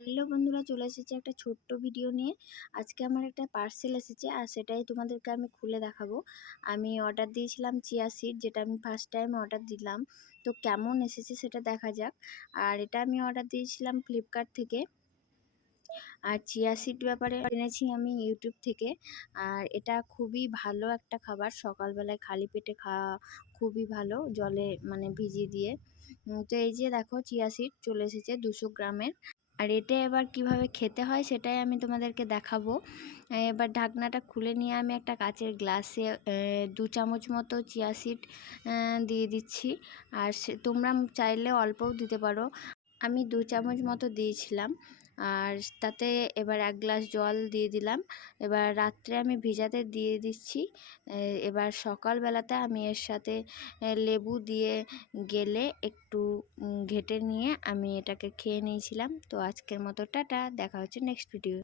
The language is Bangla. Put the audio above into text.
হ্যালো বন্ধুরা, চলে এসেছে একটা ছোট্ট ভিডিও নিয়ে। আজকে আমার একটা পার্সেল এসেছে আর সেটাই তোমাদেরকে আমি খুলে দেখাবো। আমি অর্ডার দিয়েছিলাম চিয়া সিড, যেটা আমি ফার্স্ট টাইম অর্ডার দিলাম। তো কেমন এসেছে সেটা দেখা যাক। আর এটা আমি অর্ডার দিয়েছিলাম ফ্লিপকার্ট থেকে। আর চিয়া সিড ব্যাপারে এনেছি আমি ইউটিউব থেকে। আর এটা খুবই ভালো একটা খাবার, সকালবেলায় খালি পেটে খাওয়া খুবই ভালো, জলে মানে ভিজিয়ে দিয়ে। তো এই যে দেখো, চিয়া সিড চলে এসেছে 200 গ্রামের। আর এটা এবার কিভাবে খেতে হয় সেটাই আমি তোমাদেরকে দেখাবো। এবার ঢাকনাটা খুলে নিয়ে আমি একটা কাচের গ্লাসে 2 চামচ মতো চিয়া সিড দিয়ে দিচ্ছি। আর তোমরা চাইলে অল্পও দিতে পারো। আমি 2 চামচ মতো দিয়েছিলাম। আর তাতে এবার 1 গ্লাস জল দিয়ে দিলাম। এবার রাত্রে আমি ভিজাতে দিয়ে দিচ্ছি। এবার সকালবেলাতে আমি এর সাথে লেবু দিয়ে গেলে একটু ঘেঁটে নিয়ে আমি এটাকে খেয়ে নিয়েছিলাম। তো আজকের মতো টাটা, দেখা হচ্ছে নেক্সট ভিডিও।